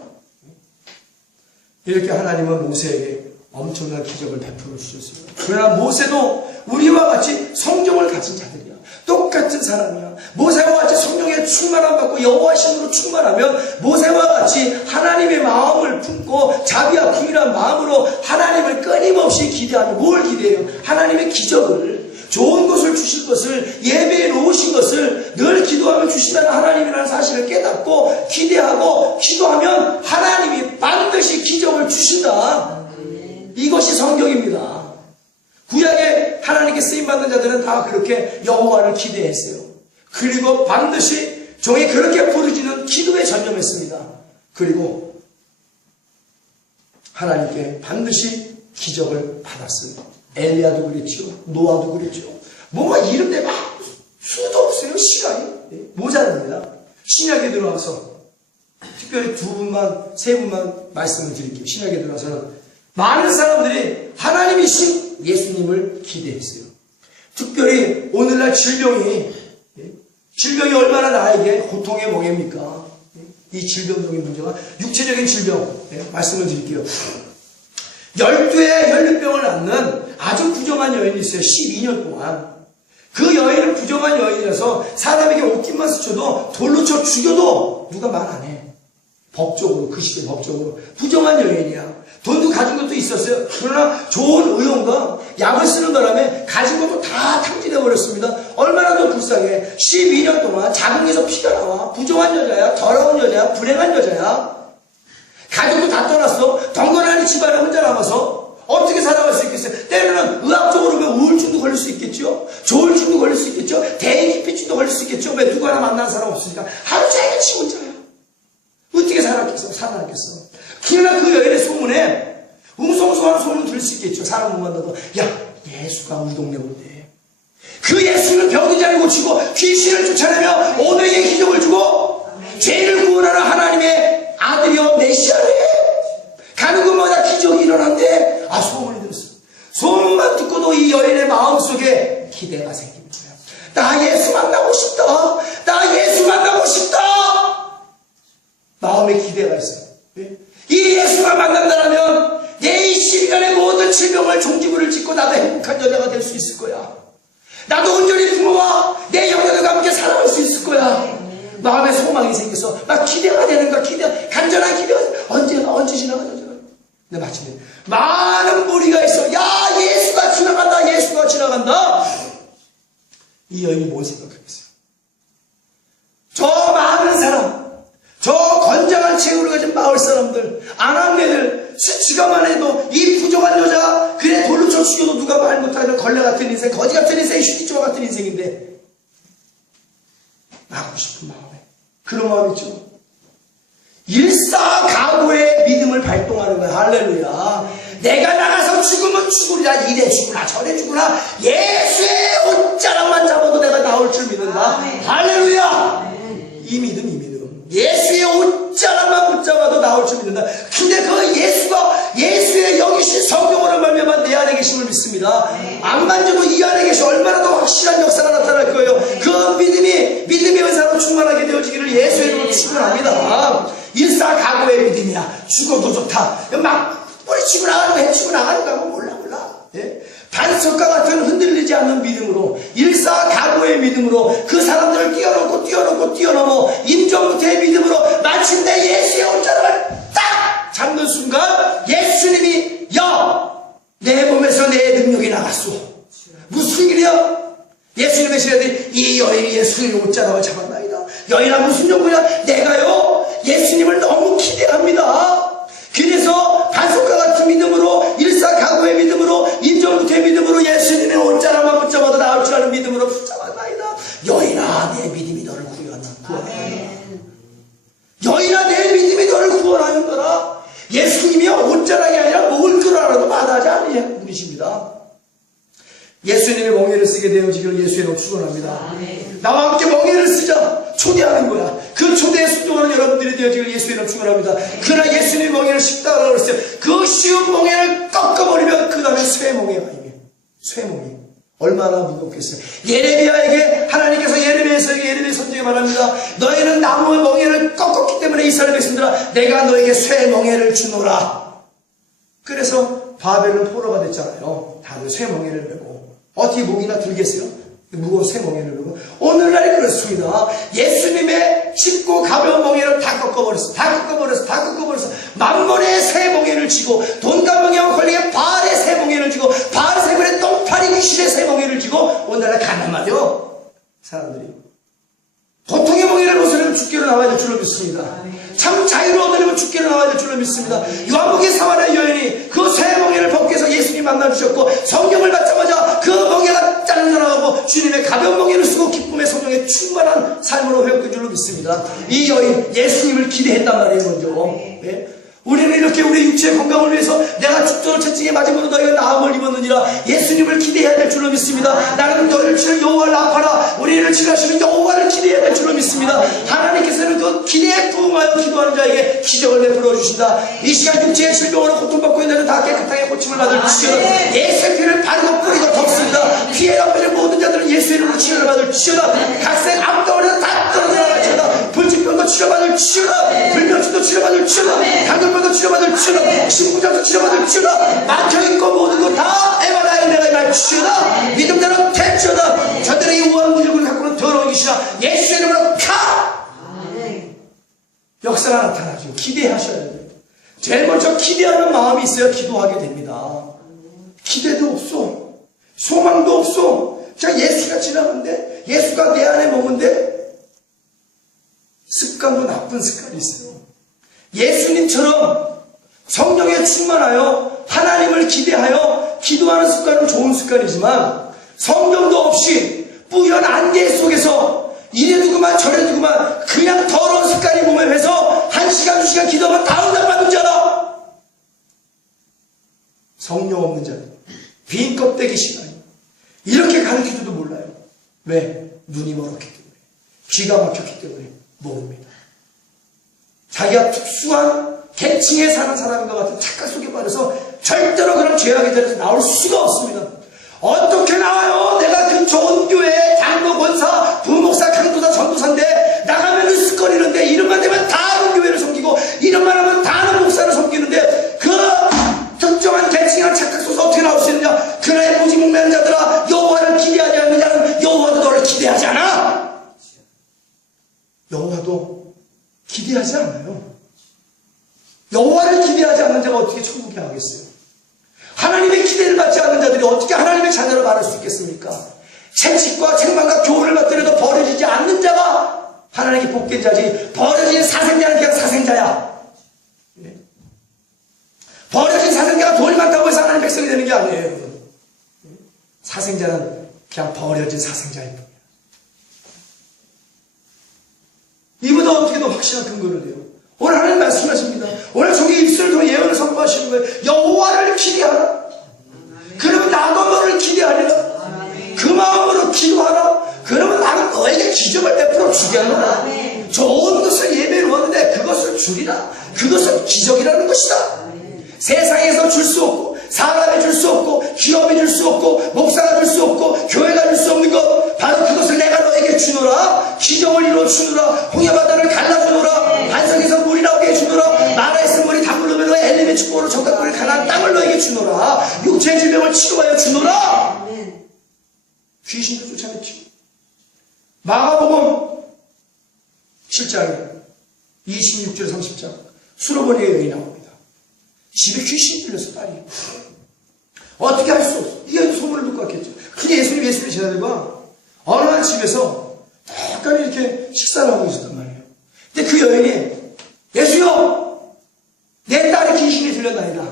이렇게 하나님은 모세에게 엄청난 기적을 베풀어 주셨습니다. 그러나 모세도 우리와 같이 성경을 가진 자들이야. 똑같은 사람이야. 모세와 같이 성령에 충만함 받고 여호와의 힘으로 충만하면 모세와 같이 하나님의 마음을 품고 자비와 긍휼한 마음으로 하나님을 끊임없이 기대하며 뭘 기대해요? 하나님의 기적을, 좋은 것을 주실 것을, 예배에 놓으신 것을 늘 기도하면 주신다는 하나님이라는 사실을 깨닫고 기대하고 기도하면 하나님이 반드시 기적을 주신다. 이것이 성경입니다. 구약에 하나님께 쓰임받는 자들은 다 그렇게 여호와를 기대했어요. 그리고 반드시 종이 그렇게 부르짖는 기도에 전념했습니다. 그리고 하나님께 반드시 기적을 받았어요. 엘리야도 그랬죠. 노아도 그랬죠. 뭔가 이런데 막 수도 없어요. 시간이 모자랍니다. 신약에 들어와서 특별히 세 분만 말씀을 드릴게요. 신약에 들어와서는 많은 사람들이 하나님이신 예수님을 기대했어요. 특별히 오늘날 질병이 얼마나 나에게 고통의 멍입니까? 이 질병적인 문제가 육체적인 질병 말씀을 드릴게요. 12의 혈류병을 앓는 아주 부정한 여인이 있어요. 12년 동안. 그 여인은 부정한 여인이라서 사람에게 옷깃만 스쳐도 돌로 쳐 죽여도 누가 말 안 해. 법적으로, 그 시대 법적으로 부정한 여인이야. 돈도 가진 것도 있었어요. 그러나 좋은 의용과 약을 쓰는 바람에 가진 것도 다 탕진해 버렸습니다. 얼마나 더 불쌍해. 12년 동안 자궁에서 피가 나와. 부정한 여자야, 더러운 여자야, 불행한 여자야. 가족도 다 떠났어. 덩그러니 집안에 혼자 남아서 어떻게 살아갈 수 있겠어요? 때로는 의학적으로 보면 우울증도 걸릴 수 있겠죠. 조울증도 걸릴 수 있겠죠. 대인기피증도 걸릴 수 있겠죠. 왜 누구 하나 만난 사람 없으니까 하루 종일 지 혼자야. 어떻게 살아났겠어? 그러나 그 여인의 소문에 웅성성한 소문을 들을 수 있겠죠. 사람 못 만나도 야, 예수가 우리 동네 온대. 그 예수는 병든 자를 고치고 귀신을 쫓아내며 오늘의 기적을 주고 죄를 구원하는 하나님의 아들이요 메시아래. 가는 곳마다 기적이 일어난대. 아, 소문이 들었어. 소문만 듣고도 이 여인의 마음속에 기대가 생긴 거야. 나 예수 만나고 싶다. 나 예수 만나고 싶다. 마음에 기대가 있어요. 이 예수가 만난다면 내 이 시간의 모든 질병을 종지부를 짓고 나도 행복한 여자가 될 수 있을 거야. 나도 온전히 부모와 내 영혼과 함께 살아갈 수 있을 거야. 마음에 소망이 생겨서 막 기대가 되는가, 간절한 기대가 언제 지나가냐. 근데 마침내 많은 무리가 있어. 야, 예수가 지나간다. 예수가 지나간다. 이 여인이 뭘 생각하겠어요? 저 많은 사람, 저 건장한 체구를 가진 마을 사람들, 아낙네들, 수치가만 해도 이 부정한 여자, 그래 돌로 쳐 죽여도 누가 말 못하는 걸레 같은 인생, 거지 같은 인생, 휴지조각 같은 인생인데 나가고 싶은 마음에 그런 마음 있죠. 일사각오의 믿음을 발동하는 거야. 할렐루야. 내가 나가서 죽으면 죽으리라. 이래 죽으나 저래 죽으나 예수의 옷자락만 잡아도 내가 나올 줄 믿는다. 할렐루야. 이 믿음. 예수의 옷자락만 붙잡아도 나올 줄 믿는다. 근데 그 예수의 여기신 성령으로 말미암아 내 안에 계심을 믿습니다. 안 만져도 이 안에 계시 얼마나 더 확실한 역사가 나타날 거예요. 그 믿음의 은사로 충만하게 되어지기를 예수의 이름으로 축원합니다. 일사각오의 믿음이야. 죽어도 좋다. 막 뿌리치고 나가는 거, 해치고 나가는 거 몰라. 반석과 같은 흔들리지 않는 믿음으로, 일사각오의 믿음으로 그 사람들을 뛰어넘어 임종무태의 믿음으로 마침내 예수의 옷자락을 딱 잡는 순간 예수님이 내 몸에서 내 능력이 나갔소. 무슨 일이야? 예수님의 신하들이 이 여인이 예수의 옷자락을 잡았나이다. 여인아 무슨 용구냐? 내가요 예수님을 너무 기대합니다. 그래서 반석과 같은 믿음으로, 일사각오의 믿음으로, 임종무태의 믿음으로 예수님의 옷자락만 붙잡아도 나올 줄 아는 믿음으로 붙잡았나이다. 여인아 내 믿음이 너를 구원한다. 여인아 내 믿음이 너를 구원하는거라. 예수님이 옷자락이 아니라 목을 끌어라도 마다하지 않으시는 분이십니다. 예수님의 멍에를 쓰게 되어지기를 예수의 이름으로 축원합니다. 나와 함께 멍에를 쓰자. 초대하는 거야. 그 초대에 순종하는 여러분들이 되어지길 예수의 이름으로 축원합니다. 그러나 예수님이 멍에를 씹다라고 그랬어요. 그 쉬운 멍에를 꺾어버리면 그 다음에 쇠 멍에가 이게 쇠 멍에 얼마나 무겁겠어요. 예레미야에게 하나님께서 예레미야 선지자에게 말합니다. 너희는 나무의 멍에를 꺾었기 때문에 이스라엘 백성들아 내가 너에게 쇠 멍에를 주노라. 그래서 바벨은 포로가 됐잖아요. 다들 쇠 멍에를 메고 어떻게 목이나 들겠어요? 무거운 쇠 멍에를 메고 오늘날 그렇습니다. 예수님의 쉽고 가벼운 멍에를 다 꺾어버렸어. 만번의 새 멍에를 쥐고 돈가멍에와 걸리게 바알의 새 멍에를 쥐고 바알 새 멍에 똥파리 귀신의 새 멍에를 쥐고 오늘날 가난하죠. 사람들이 보통의 멍에를 벗으려면 죽게로 나와야 될 줄로 믿습니다. 참 자유로 얻으려면 죽게로 나와야 될 줄로 믿습니다. 요한복음 사마리아 여인이 그 새 멍에를 벗기 위해서 예수님 만나주셨고 성령을 받자마자 그 멍에가 잘라나가고 주님의 가벼운 멍에를 쓰고 기쁨의 성령에 충만한 삶으로 회복된 줄로 믿습니다. 이 여인 예수님을 기대했단 말이에요. 먼저 네? 우리는 이렇게 우리 육체의 건강을 위해서 내가 죽도록 채찍에 맞으므로 너희가 나음을 입었느니라 예수님을 기대해야 될 줄로 믿습니다. 나는 너희를 치는 여호와를 아파라 우리를 치료하시는 여호와를 기대해야 될 줄로 믿습니다. 하나님께서는 그 기대에 부응하여 기도하는 자에게 기적을 베풀어 주신다. 이 시간 육체의 질병으로 고통받고 있는 다 깨끗하게 고침을 받을 주시오다. 예수의 피를 바르고 뿌리고 덮습니다. 피해 나빠진 모든 자들은 예수의 이름으로 치료를 받을 주시오다. 각색 암덩어리도 다 떨어져나갈 주시오다. 불치병도 치료받을 주시오다. 불면증도 치료받을 주시오다. 당뇨병도 치료받을 주시오다. 신부장도 치료받을 주시오다. 막혀있고 모든 거 다 에바라인 내가 임할 주시오다. 믿음자는 될지어다. 저들의 이 우한 무질고를 갖고는 더러운 것이라 예수의 이름으로 가! 역사가 나타나죠. 기대하셔야 돼요. 제일 먼저 기대하는 마음이 있어야 기도하게 됩니다. 기대도 없어. 소망도 없어. 자, 예수가 지나는데 예수가 내 안에 머문데 습관도 나쁜 습관이 있어요. 예수님처럼 성령에 충만하여 하나님을 기대하여 기도하는 습관은 좋은 습관이지만 성령도 없이 뿌연 안개 속에서 이래도 그만 저래도 그만 그냥 더러운 습관이 몸에 배서 1시간 2시간 기도하면 다 응답받는 자다. 성령 없는 자 빈 껍데기 시간이 이렇게 가르치지도 몰라요. 왜? 눈이 멀었기 때문에 귀가 막혔기 때문에 모릅니다. 자기가 특수한 계층에 사는 사람인 것 같은 착각 속에 빠져서 절대로 그런 죄악의 자리에서 나올 수가 없습니다. 어떻게 나와요? 내가 그 좋은 교회 장로 권사 부목사 강도사 전도사인데 나가면 으쓱거리는데 이름만 되면 다 아는 교회를 섬기고 이름만 하면 다 아는 목사를 섬기는데 그 특정한 계층이나 착각 속에서 어떻게 나올 수 있느냐? 그나의 무지몽매한 자들아 여호와를 기대하지 않는 자는 여호와도 너를 기대하지 않아. 여호와도 기대하지 않아요. 여호와를 기대하지 않는 자가 어떻게 천국에 가겠어요? 하나님의 기대를 받지 않는 자들이 어떻게 하나님의 자녀로 말할 수 있겠습니까? 채찍과 책망과 교훈을 받더라도 버려지지 않는 자가 하나님께 복된 자지 버려진 사생자는 그냥 사생자야. 네. 버려진 사생자가 돈이 많다고 해서 하나님 백성이 되는 게 아니에요. 사생자는 그냥 버려진 사생자일 뿐이야. 이보다 어떻게 더 확실한 근거를 내요? 오늘 하나님 말씀하십니다. 오늘 저기 입술을 통해 예언을 선포하시는 거예요. 여호와를 기대하라. 그러면 나도 너를 기대하리라. 그 마음으로 기도하라. 그러면 나는 너에게 기적을 베풀어 주겠노라. 좋은 것을 예배로 하는데 그것을 주리라. 그것은 기적이라는 것이다. 세상에서 줄 수 없고 사람이 줄 수 없고 기업이 줄 수 없고 목사가 줄 수 없고 교회가 줄 수 없는 것 바로 그것을 내가 너에게 주노라. 기적을 이루어 주노라. 홍해바다를 갈라주노라. 반석에서 물이 나오게 해주노라. 마라에서 물이 다 물르면 엘림의 축복으로 정답을 가난 땅을 너에게 주노라. 육체의 질병을 치료하여 주노라. 귀신도 쫓아냈죠. 마가복음 7장에 26절 30장 수로보니의 여인이 나옵니다. 집에 귀신이 들려서 딸이 어떻게 할 수 없어. 이게 소문을 듣고 왔겠죠. 그게 예수님의 제자들과 어느 날 집에서 약간 이렇게 식사를 하고 있었단 말이에요. 근데 그 여인이 예수여 내 딸의 귀신이 들렸나이다.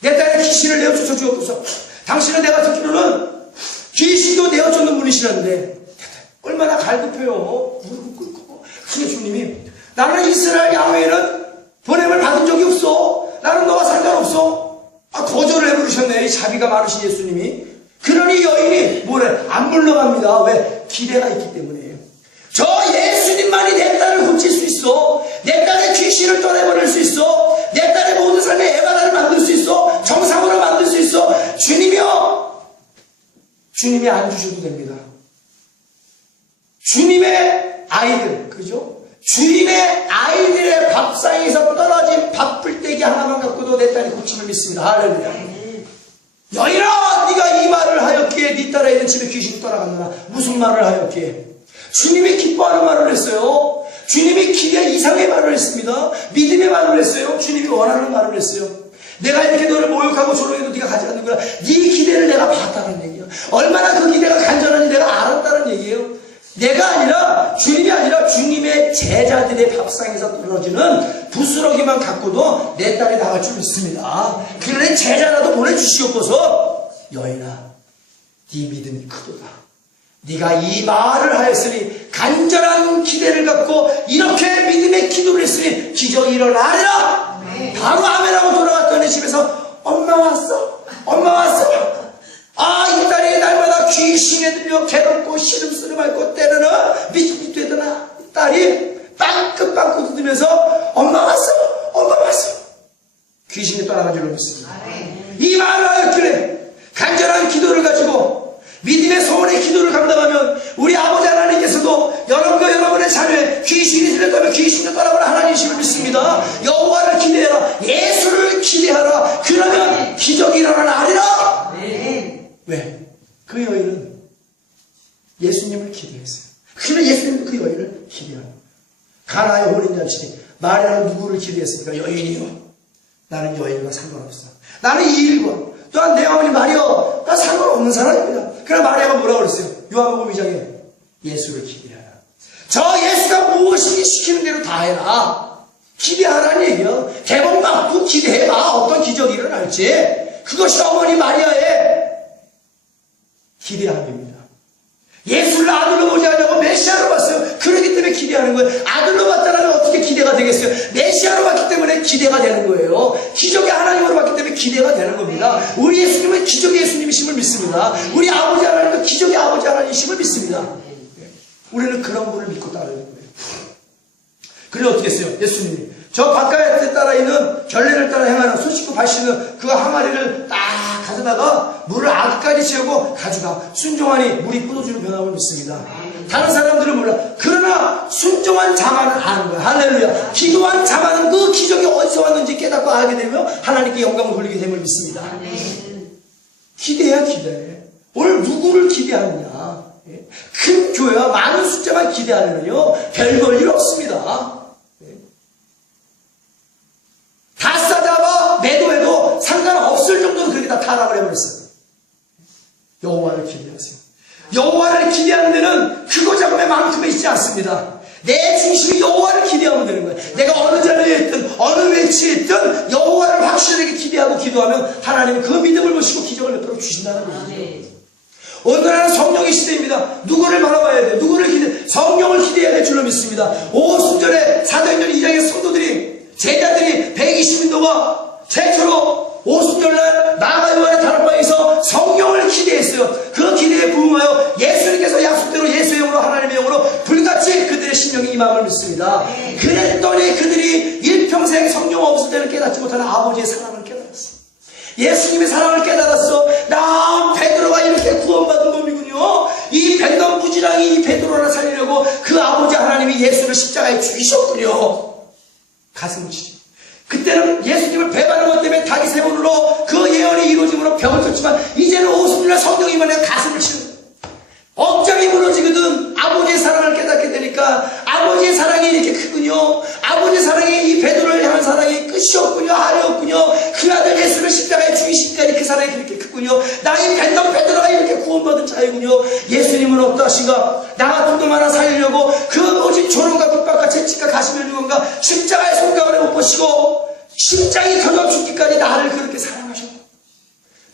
내 딸의 귀신을 내어쫓아 주옵소서. 당신은 내가 듣기로는 귀신도 내어쫓는 분이시라는데 얼마나 갈급해요. 무릎 꿇고. 그게 주님이 나는 이스라엘 야훼에는 보냄을 받은 적이 없어. 나는 너와 상관없어. 거절을 해버리셨네. 이 자비가 많으신 예수님이. 그러니 여인이 뭐래? 안 물러갑니다. 왜? 기대가 있기 때문이에요. 저 예수님만이 내 딸을 고칠 수 있어. 내 딸의 귀신을 떠내버릴 수 있어. 내 딸의 모든 삶의 에바라를 만들 수 있어. 정상으로 만들 수 있어. 주님이요. 주님이 안 주셔도 됩니다. 주님의 아이들, 그죠? 주님의 아이들의 밥상에서 떨어진 밥풀떼기 하나만 갖고도 내 딸이 고침을 믿습니다. 할렐루야. 여인아, 네가 이 말을 하였기에 네 딸의 있는 집에 귀신이 떠나갔느냐. 무슨 말을 하였기에? 주님이 기뻐하는 말을 했어요. 주님이 기대 이상의 말을 했습니다. 믿음의 말을 했어요. 주님이 원하는 말을 했어요. 내가 이렇게 너를 모욕하고 조롱해도 네가 가지 않는구나. 네 기대를 내가 봤다는 얘기야. 얼마나 그 기대가 간절한지 내가 알았다는 얘기예요. 내가 아니라, 주님이 아니라 주님의 제자들의 밥상에서 떨어지는 부스러기만 갖고도 내 딸이 나갈 줄 믿습니다. 그러니 제자라도 보내주시옵소서. 여인아, 네 믿음이 크도다. 네가 이 말을 하였으니, 간절한 기대를 갖고 이렇게 믿음의 기도를 했으니 기적이 일어나리라. 바로 아멘하고 돌아갔더니 집에서 엄마 왔어. 엄마 왔어. 아, 이 딸이 날마다 귀신에 들려 괴롭고 시름쓰름 앓고 때려는 미치게 되더나 딸이 빵긋빵긋 웃으면서 엄마 왔어. 엄마 왔어. 귀신이 떠나간 줄로 믿습니다. 이 말을 하였길래 간절한 기도를 가지고 믿음의 소원의 기도를 감당하면 우리 아버지 하나님께서도 여러분과 여러분의 자녀에 귀신이 들렸다면 귀신도 떠나가는 하나님이심을 믿습니다. 여호와를 기대하라. 예수를 기대하라. 그러면 기적이 일어나리라. 왜? 그 여인은 예수님을 기대했어요. 그러면 예수님도 그 여인을 기대합니다. 가나의 혼인잔치 마리아는 누구를 기대했습니까? 여인이요. 나는 여인과 상관없어. 나는 이 일과 또한 내 어머니 마리아 나 상관없는 사람입니다. 그러나 마리아가 뭐라고 그랬어요? 요한복음 2장에 예수를 기대하라. 저 예수가 무엇이니 시키는 대로 다 해라. 기대하라는 얘기요. 대본 막고 기대해봐. 어떤 기적이 일어날지. 그것이 어머니 마리아의 기대함입니다. 예수를 아들로 보지 않냐고 메시아로 봤어요. 그렇기 때문에 기대하는 거예요. 아들로 봤다면 어떻게 기대가 되겠어요? 메시아로 봤기 때문에 기대가 되는 거예요. 기적의 하나님으로 봤기 때문에 기대가 되는 겁니다. 우리 예수님은 기적의 예수님이심을 믿습니다. 우리 아버지 하나님은 기적의 아버지 하나님이심을 믿습니다. 우리는 그런 분을 믿고 따르는 거예요. 그래 어떻게 했어요? 예수님이 저 바깥에 따라 있는 결례를 따라 행하는 손 씻고 발 씻는 그 항아리를 딱 가져다가 물을 아기까지 채우고 가져가. 순종하니 물이 뿌도주로 변함을 믿습니다. 다른 사람들은 몰라. 그러나 순종한 자만은 아는 거야. 할렐루야. 기도한 자만은 그 기적이 어디서 왔는지 깨닫고 알게 되면 하나님께 영광을 돌리게 됨을 믿습니다. 기대야 기대해. 오늘 누구를 기대하느냐. 큰 교회와 많은 숫자만 기대하면요 별볼 일 없습니다. 다 싸잡아 매도해도 상관없을 정도로 그렇게 다 타락을 해버렸어요. 여호와를 기대하세요. 여호와를 기대하는 데는 크고 작음만큼에 있지 않습니다. 내 중심이 여호와를 기대하면 되는 거예요. 내가 어느 자리에 있든 어느 위치에 있든 여호와를 확실하게 기대하고 기도하면 하나님은 그 믿음을 보시고 기적을 베풀어 주신다는 거죠. 오늘은 성령의 시대입니다. 누구를 바라봐야 돼요? 누구를 기대? 성령을 기대해야 될 줄로 믿습니다. 오순절에 사도행전 2장의 성도들이 제자들이 120인도가 최초로 오순절날 나가요한의 다락방에서 성령을 기대했어요. 그 기대에 부응하여 예수님께서 약속대로 예수의 영으로 하나님의 영으로 불같이 그들의 심령이 임함을 믿습니다. 그랬더니 그들이 일평생 성령 없을 때는 깨닫지 못하는 아버지의 사랑을 깨달았어. 예수님의 사랑을 깨달았어. 나 베드로가 이렇게 구원받은 놈이군요. 이 벤덤 부지랑이 이 베드로를 살리려고 그 아버지 하나님이 예수를 십자가에 죽이셨군요. 가슴을 치지. 그때는 예수님을 배반한 것 때문에 닭이 세 번으로 그 예언이 이루어짐으로 벽을 쳤지만 이제는 오순절날 성령이 임하여 가슴을 치는 거예요. 억장이 무너지거든. 아버지의 사랑을 깨닫게 되니까 아버지의 사랑이 이렇게 크군요. 아버지의 사랑이 이 베드로를 향한 사랑이 끝이 없군요. 할이 없군요. 그 아들 예수를 십자가에 죽이시기까지 그 사랑이 그렇게 크군요. 나 이 벤덤 베드로가 이렇게 구원받은 자이군요. 예수님은 어떠하신가? 나 같은 놈 하나 살리려고 그 오직 조롱과 핍박과 채찍과 가시면 죽은가 십자가의 손가락을 못 보시고 심장이 터져 죽기까지 나를 그렇게 사랑하셨다.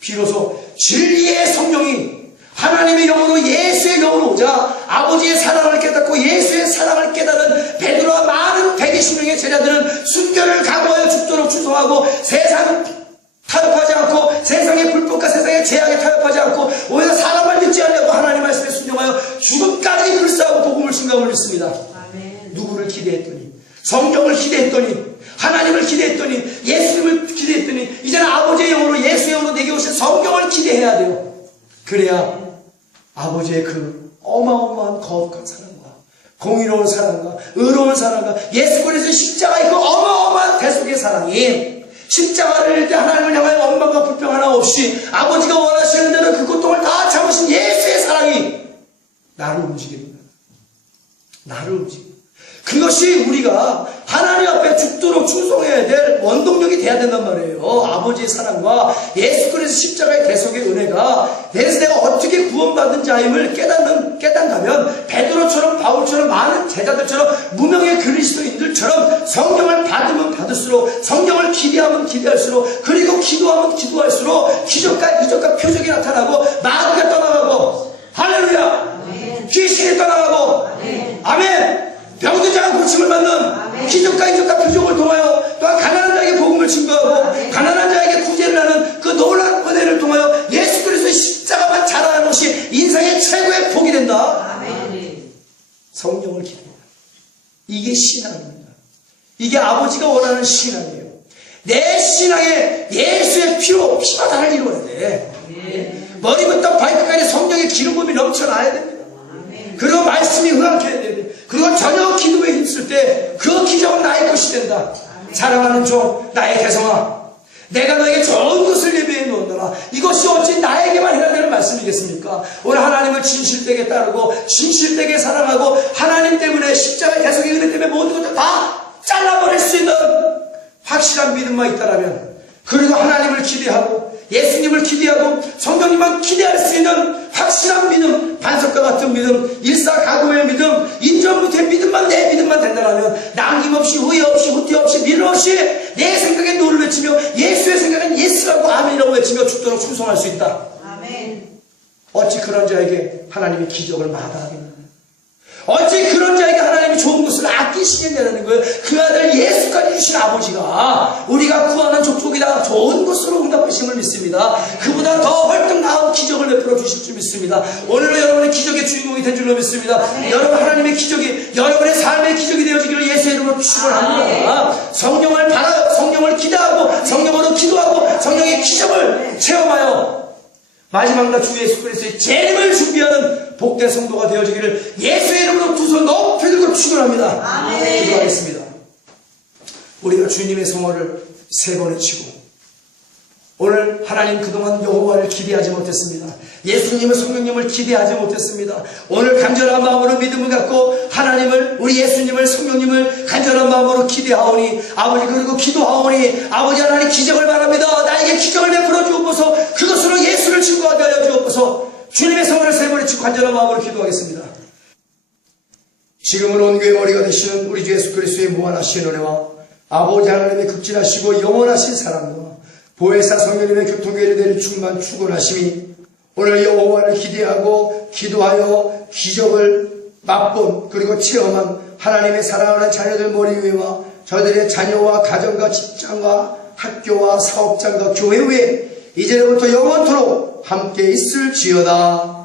비로소 진리의 성령이 하나님의 영으로 예수의 영으로 오자 아버지의 사랑을 깨닫고 예수의 사랑을 깨달은 베드로와 많은 120명의 제자들은 순교를 각오하여 죽도록 충성하고 세상 타협하지 않고 세상의 불법과 세상의 죄악에 타협하지 않고 오히려 사람을 믿지 않으려고 하나님 말씀에 순종하여 죽음까지 불사하고 복음을 증거함을 믿습니다. 기대했더니, 예수님을 기대했더니, 이제는 아버지의 영으로, 예수의 영으로 내게 오신 성경을 기대해야 돼요. 그래야 아버지의 그 어마어마한 거룩한 사랑과 공의로운 사랑과 의로운 사랑과 예수 그리스도의 십자가의 그 어마어마한 대속의 사랑이 십자가를 때 하나님을 향하여 원망과 불평 하나 없이 아버지가 원하시는 대로 그 고통을 다 참으신 예수의 사랑이 나를 움직입니다. 나를 움직입니다. 그것이 우리가 하나님 앞에 죽도록 충성해야 될 원동력이 돼야 된단 말이에요. 아버지의 사랑과 예수 그리스도 십자가의 대속의 은혜가 그래서 내가 어떻게 구원받은 자임을 깨닫다면 베드로처럼 바울처럼 많은 제자들처럼 무명의 그리스도인들처럼 성경을 받으면 받을수록 성경을 기대하면 기대할수록 그리고 기도하면 기도할수록 기적과 이적과 표적이 나타나고 마귀가 떠나가고 할렐루야 귀신이 떠나가고 아멘 병든 자가 고침을 받는 기적과 이적과 표적을 통하여 또한 가난한 자에게 복음을 증거하고 가난한 자에게 구제를 하는 그 놀라운 은혜를 통하여 예수 그리스도의 십자가만 자라는 것이 인생의 최고의 복이 된다. 성령을 기도합니다. 이게 신앙입니다. 이게 아버지가 원하는 신앙이에요. 내 신앙에 예수의 피로 피마다를 이루어야 돼. 머리부터 발끝까지 성령의 기름 부음이 넘쳐나야 됩니다. 그리고 말씀이 흥하게 해야 돼. 그리고 전혀 기도에 힘쓸 때 그 기적은 나의 것이 된다. 사랑하는 종 나의 개성아 내가 너에게 좋은 것을 예비해 놓는다. 이것이 어찌 나에게만 해야 되는 말씀이겠습니까? 오늘 하나님을 진실되게 따르고 진실되게 사랑하고 하나님 때문에 십자가의 대속의 은혜 때문에 모든 것을 다 잘라버릴 수 있는 확실한 믿음만 있다라면 그리고 하나님을 기대하고 예수님을 기대하고 성령님만 기대할 수 있는 확실한 믿음, 반석과 같은 믿음, 일사가구의 믿음, 인정부터의 믿음만 내 믿음만 된다면 남김없이 후회 없이 후퇴 없이 미련 없이 내 생각에 노를 외치며 예수의 생각은 예수라고 아멘이라고 외치며 죽도록 충성할 수 있다. 아멘. 어찌 그런 자에게 하나님이 기적을 마다하겠느냐. 어찌 그런 자에게 하나님이 좋은 것을 아끼시겠냐는 거예요. 그 아들 예수까지 주신 아버지가 우리가 구하는 족족이다 좋은 것으로 응답하심을 믿습니다. 그보다 더 훨씬 나은 기적을 베풀어 주실 줄 믿습니다. 오늘은 여러분의 기적의 주인공이 된 줄로 믿습니다. 여러분 하나님의 기적이 여러분의 삶의 기적이 되어지기를 예수의 이름으로 축원합니다. 성령을 바라 성령을 기대하고 성령으로 기도하고 성령의 기적을 체험하여 마지막 날 주 예수 그리스도의 재림을 준비하는 복된 성도가 되어지기를 예수의 이름으로 두 손 높이 들고 축원합니다. 기도하겠습니다. 우리가 주님의 성호를 세 번 외치고 오늘 하나님 그동안 여호와를 기대하지 못했습니다. 예수님을 성령님을 기대하지 못했습니다. 오늘 간절한 마음으로 믿음을 갖고 하나님을 우리 예수님을 성령님을 간절한 마음으로 기대하오니 아버지 그리고 기도하오니 아버지 하나님 기적을 바랍니다. 나에게 기적을 베풀어 주옵소서. 그것으로 예수를 증거하게 하여 주옵소서. 주님의 성호를 세 번 외치고 간절한 마음으로 기도하겠습니다. 지금은 온 교회 머리가 되시는 우리 주 예수 그리스도의 무한하신 은혜와 아버지 하나님의 극진하시고 영원하신 사랑과 보혜사 성령님의 교통계를 내릴 충만 축원하심이 오늘 여호와를 기대하고 기도하여 기적을 맛본 그리고 체험한 하나님의 사랑하는 자녀들 머리 위와 저들의 자녀와 가정과 직장과 학교와 사업장과 교회 위에 이제부터 영원토록 함께 있을지어다.